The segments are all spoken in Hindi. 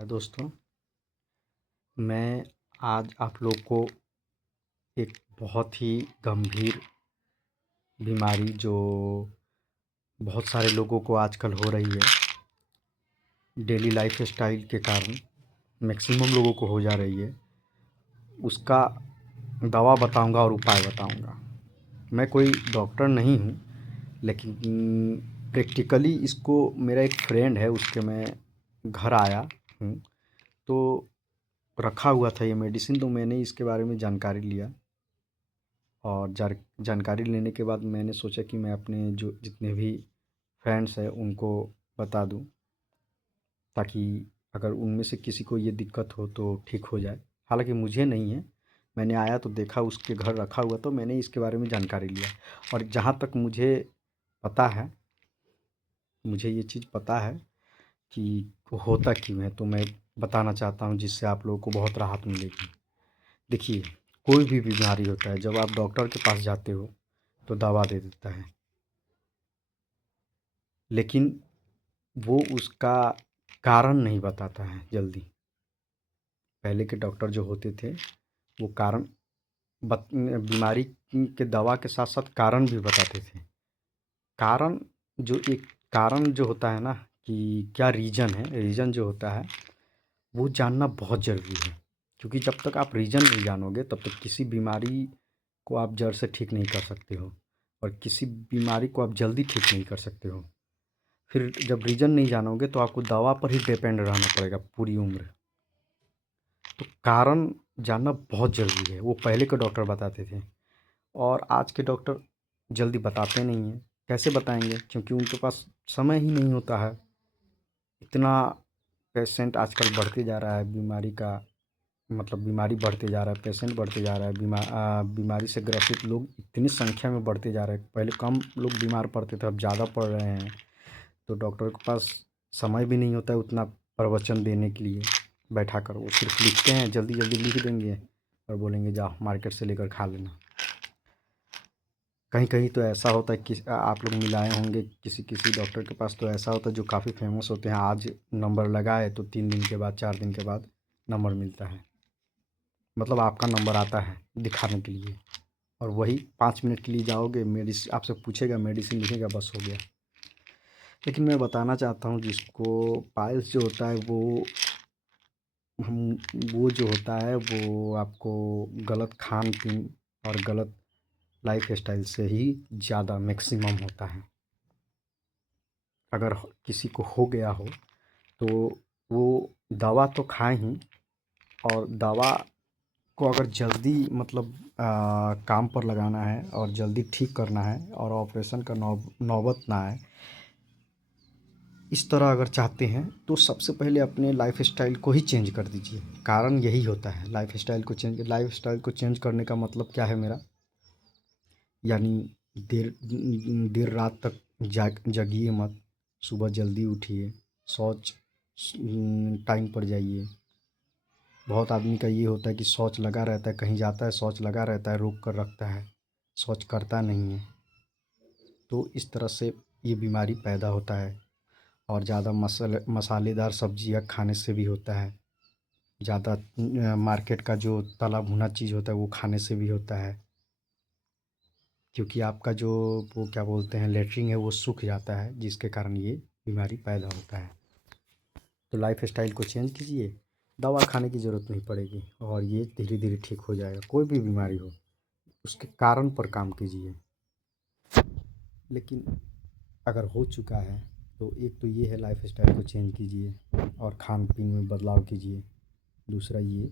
दोस्तों, मैं आज आप लोग को एक बहुत ही गंभीर बीमारी जो बहुत सारे लोगों को आजकल हो रही है, डेली लाइफ स्टाइल के कारण मैक्सिमम लोगों को हो जा रही है, उसका दवा बताऊंगा और उपाय बताऊंगा। मैं कोई डॉक्टर नहीं हूँ, लेकिन प्रैक्टिकली इसको मेरा एक फ्रेंड है, उसके मैं घर आया हूँ तो रखा हुआ था ये मेडिसिन, तो मैंने इसके बारे में जानकारी लिया और जानकारी लेने के बाद मैंने सोचा कि मैं अपने जो जितने भी फ्रेंड्स हैं उनको बता दूं, ताकि अगर उनमें से किसी को ये दिक्कत हो तो ठीक हो जाए। हालांकि मुझे नहीं है, मैंने आया तो देखा उसके घर रखा हुआ, तो मैंने इसके बारे में जानकारी लिया। और जहाँ तक मुझे पता है, मुझे ये चीज़ पता है कि होता क्यों है, तो मैं बताना चाहता हूँ जिससे आप लोगों को बहुत राहत मिलेगी। देखिए, कोई भी बीमारी होता है, जब आप डॉक्टर के पास जाते हो तो दवा दे देता है, लेकिन वो उसका कारण नहीं बताता है जल्दी। पहले के डॉक्टर जो होते थे वो कारण बीमारी के दवा के साथ साथ कारण भी बताते थे। कारण एक कारण जो होता है ना, कि क्या रीज़न है, रीज़न जो होता है वो जानना बहुत ज़रूरी है। क्योंकि जब तक आप रीज़न नहीं जानोगे तब तक किसी बीमारी को आप जड़ से ठीक नहीं कर सकते हो, और किसी बीमारी को आप जल्दी ठीक नहीं कर सकते हो। फिर जब रीज़न नहीं जानोगे तो आपको दवा पर ही डिपेंड रहना पड़ेगा पूरी उम्र। तो कारण जानना बहुत ज़रूरी है, वो पहले के डॉक्टर बताते थे। और आज के डॉक्टर जल्दी बताते नहीं हैं। कैसे बताएंगे? क्योंकि उनके पास समय ही नहीं होता है। इतना पेशेंट आजकल बढ़ते जा रहा है, बीमारी का मतलब बीमारी बढ़ते जा रहा है, पेशेंट बढ़ते जा रहा है, बीमारी से ग्रसित लोग इतनी संख्या में बढ़ते जा रहे हैं। पहले कम लोग बीमार पड़ते थे, अब ज़्यादा पड़ रहे हैं। तो डॉक्टर के पास समय भी नहीं होता है उतना प्रवचन देने के लिए बैठा कर। वो सिर्फ लिखते हैं, जल्दी जल्दी लिख देंगे और बोलेंगे जाओ मार्केट से लेकर खा लेना। कहीं कहीं तो ऐसा होता है कि आप लोग मिलाए होंगे किसी किसी डॉक्टर के पास, तो ऐसा होता है जो काफ़ी फेमस होते हैं, आज नंबर लगाए तो 3 दिन के बाद 4 दिन के बाद नंबर मिलता है। मतलब आपका नंबर आता है दिखाने के लिए, और वही 5 मिनट के लिए जाओगे, मेडिसिन आपसे पूछेगा, मेडिसिन लिखेगा, बस हो गया। लेकिन मैं बताना चाहता हूँ, जिसको पाइल्स जो होता है हम वो जो होता है वो आपको गलत खान पीन और गलत लाइफ स्टाइल से ही ज़्यादा मैक्सिमम होता है। अगर किसी को हो गया हो तो वो दवा तो खाए ही, और दवा को अगर जल्दी मतलब काम पर लगाना है और जल्दी ठीक करना है और ऑपरेशन का नौबत ना आए, इस तरह अगर चाहते हैं तो सबसे पहले अपने लाइफस्टाइल को ही चेंज कर दीजिए। कारण यही होता है, लाइफस्टाइल को चेंज करने का मतलब क्या है मेरा, यानी देर देर रात तक जगिए मत, सुबह जल्दी उठिए, शौच टाइम पर जाइए। बहुत आदमी का ये होता है कि शौच लगा रहता है, कहीं जाता है शौच लगा रहता है, रोक कर रखता है, शौच करता नहीं है। तो इस तरह से ये बीमारी पैदा होता है। और ज़्यादा मसालेदार सब्जियां खाने से भी होता है। ज़्यादा मार्केट का जो तला भुना चीज़ होता है वो खाने से भी होता है, क्योंकि आपका जो वो क्या बोलते हैं लेटरिन है वो सूख जाता है, जिसके कारण ये बीमारी पैदा होता है। तो लाइफ स्टाइल को चेंज कीजिए, दवा खाने की ज़रूरत नहीं पड़ेगी और ये धीरे धीरे ठीक हो जाएगा। कोई भी बीमारी हो उसके कारण पर काम कीजिए। लेकिन अगर हो चुका है तो एक तो ये है, लाइफ स्टाइल को चेंज कीजिए और खान पीन में बदलाव कीजिए। दूसरा ये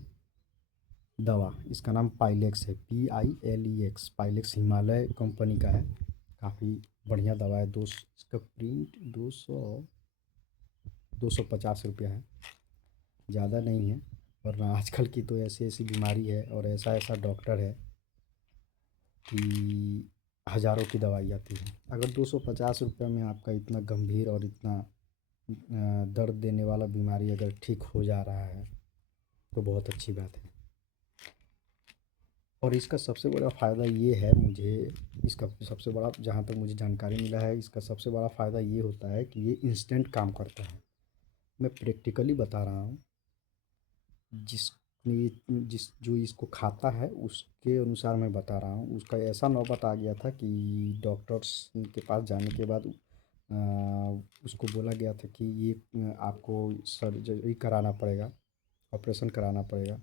दवा, इसका नाम पाइलेक्स है, PILEX। पाइलेक्स हिमालय कंपनी का है, काफ़ी बढ़िया दवा है। इसका प्रिंट 250 रुपया है, ज़्यादा नहीं है। वरना आजकल की तो ऐसी ऐसी बीमारी है और ऐसा ऐसा डॉक्टर है कि हज़ारों की दवाई आती है। अगर 250 रुपये में आपका इतना गंभीर और इतना दर्द देने वाला बीमारी अगर ठीक हो जा रहा है तो बहुत अच्छी बात है। और इसका सबसे बड़ा फ़ायदा ये है, मुझे इसका सबसे बड़ा, जहाँ तक मुझे जानकारी मिला है, इसका सबसे बड़ा फ़ायदा ये होता है कि ये इंस्टेंट काम करता है। मैं प्रैक्टिकली बता रहा हूँ, जिसने जिस जो इसको खाता है उसके अनुसार मैं बता रहा हूँ। उसका ऐसा नौबत आ गया था कि डॉक्टर्स के पास जाने के बाद उसको बोला गया था कि ये आपको सर्जरी कराना पड़ेगा, ऑपरेशन कराना पड़ेगा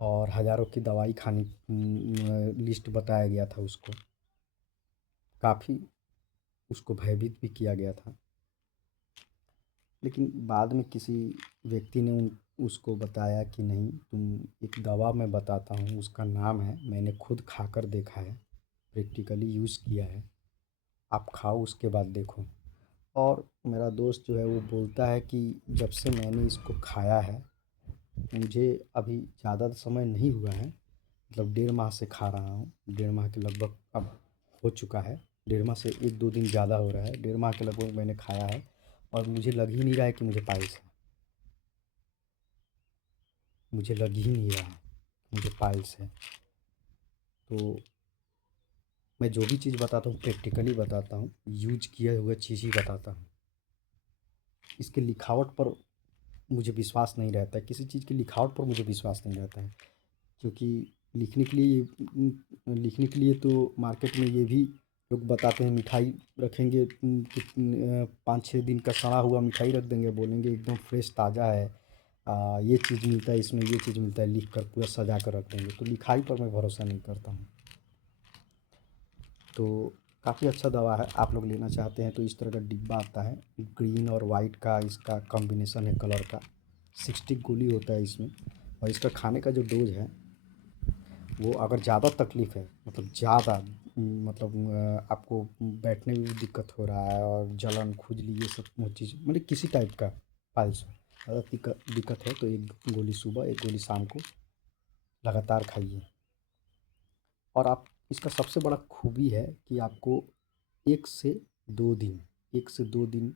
और हज़ारों की दवाई खाने लिस्ट बताया गया था उसको। काफ़ी उसको भयभीत भी किया गया था। लेकिन बाद में किसी व्यक्ति ने उसको बताया कि नहीं, तुम एक दवा मैं बताता हूँ, उसका नाम है, मैंने खुद खाकर देखा है, प्रैक्टिकली यूज़ किया है, आप खाओ उसके बाद देखो। और मेरा दोस्त जो है वो बोलता है कि जब से मैंने इसको खाया है, मुझे अभी ज़्यादा समय नहीं हुआ है, मतलब 1.5 माह से खा रहा हूँ, 1.5 माह के लगभग अब हो चुका है। 1.5 माह से 1-2 दिन ज़्यादा हो रहा है, 1.5 माह के लगभग मैंने खाया है और मुझे लग ही नहीं रहा है कि मुझे पाइल्स है। मुझे लग ही नहीं रहा है मुझे पाइल्स है। तो मैं जो भी चीज़ बताता हूँ प्रैक्टिकली बताता हूँ, यूज किया हुआ चीज़ ही बताता हूँ। इसके लिखावट पर मुझे विश्वास नहीं रहता है, किसी चीज़ की लिखावट पर मुझे विश्वास नहीं रहता है, क्योंकि लिखने के लिए तो मार्केट में ये भी लोग बताते हैं मिठाई रखेंगे, 5-6 दिन का सड़ा हुआ मिठाई रख देंगे, बोलेंगे एकदम फ्रेश ताज़ा है, ये चीज़ मिलता है इसमें, ये चीज़ मिलता है, लिख कर पूरा सजा कर रख देंगे। तो लिखाई पर मैं भरोसा नहीं करता हूँ। तो काफ़ी अच्छा दवा है, आप लोग लेना चाहते हैं तो इस तरह का डिब्बा आता है, ग्रीन और वाइट का इसका कॉम्बिनेशन है कलर का। 60 गोली होता है इसमें। और इसका खाने का जो डोज है वो अगर ज़्यादा तकलीफ़ है, मतलब ज़्यादा, मतलब आपको बैठने में भी दिक्कत हो रहा है और जलन खुजली ये सब वो चीज़, मतलब किसी टाइप का पाइल्स हो, ज़्यादा दिक्कत है तो 1 गोली सुबह 1 गोली शाम को लगातार खाइए। और आप, इसका सबसे बड़ा खूबी है कि आपको 1 से 2 दिन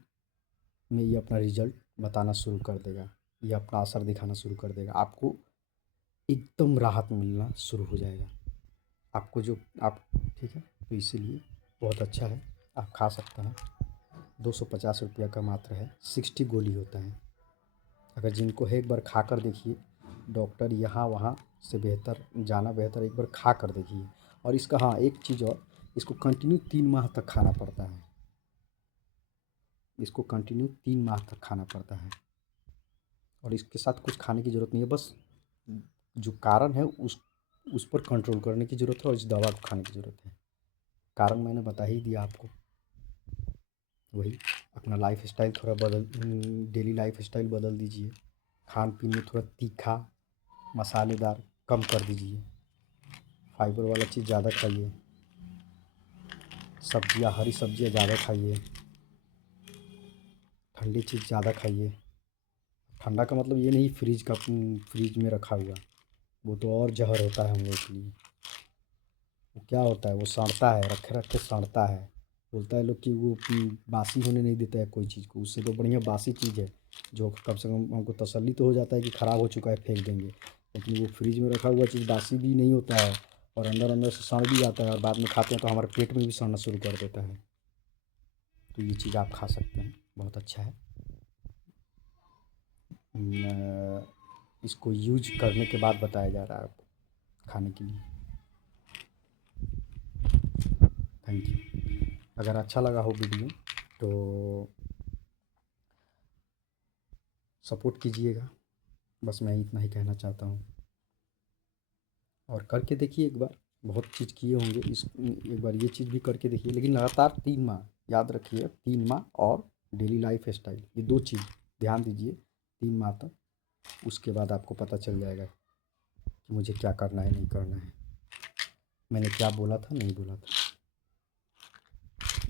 में ये अपना रिजल्ट बताना शुरू कर देगा, ये अपना असर दिखाना शुरू कर देगा, आपको एकदम राहत मिलना शुरू हो जाएगा। आपको जो आप ठीक है, तो इसीलिए बहुत अच्छा है, आप खा सकते हैं। 250 रुपया का मात्र है, 60 गोली होता है। अगर जिनको है एक बार खा कर देखिए, डॉक्टर यहाँ वहाँ से बेहतर जाना बेहतर, एक बार खा कर देखिए। और इसका हाँ एक चीज़ और, इसको कंटिन्यू 3 माह तक खाना पड़ता है, इसको कंटिन्यू 3 माह तक खाना पड़ता है। और इसके साथ कुछ खाने की ज़रूरत नहीं है, बस जो कारण है उस पर कंट्रोल करने की ज़रूरत है और इस दवा को खाने की ज़रूरत है। कारण मैंने बता ही दिया आपको। वही अपना लाइफ स्टाइल थोड़ा डेली लाइफ स्टाइल बदल दीजिए, खान पीन में थोड़ा तीखा मसालेदार कम कर दीजिए, फाइबर वाला चीज़ ज़्यादा खाइए, सब्जियां हरी सब्जियां ज़्यादा खाइए, ठंडी चीज़ ज़्यादा खाइए। ठंडा का मतलब ये नहीं फ्रिज में रखा हुआ, वो तो और जहर होता है हम लोग के लिए। वो क्या होता है, वो सड़ता है, रखे रखे सड़ता है। बोलता है लोग कि वो बासी होने नहीं देता है कोई चीज़ को, उससे तो बढ़िया बासी चीज़ है जो कम से कम हमको तसल्ली तो हो जाता है कि ख़राब हो चुका है फेंक देंगे। लेकिन वो फ्रिज में रखा हुआ चीज़ बासी भी नहीं होता है और अंदर अंदर से सड़ भी जाता है और बाद में खाते हैं तो हमारे पेट में भी सड़ना शुरू कर देता है। तो ये चीज़ आप खा सकते हैं, बहुत अच्छा है। इसको यूज करने के बाद बताया जा रहा है आपको खाने के लिए। Thank you. अगर अच्छा लगा हो वीडियो तो सपोर्ट कीजिएगा, बस मैं इतना ही कहना चाहता हूँ। और करके देखिए एक बार, बहुत चीज़ किए होंगे, इस एक बार ये चीज़ भी करके देखिए, लेकिन लगातार 3 माह, याद रखिए 3 माह और डेली लाइफ स्टाइल, ये 2 चीज़ ध्यान दीजिए 3 माह तक। उसके बाद आपको पता चल जाएगा कि मुझे क्या करना है नहीं करना है, मैंने क्या बोला था नहीं बोला था।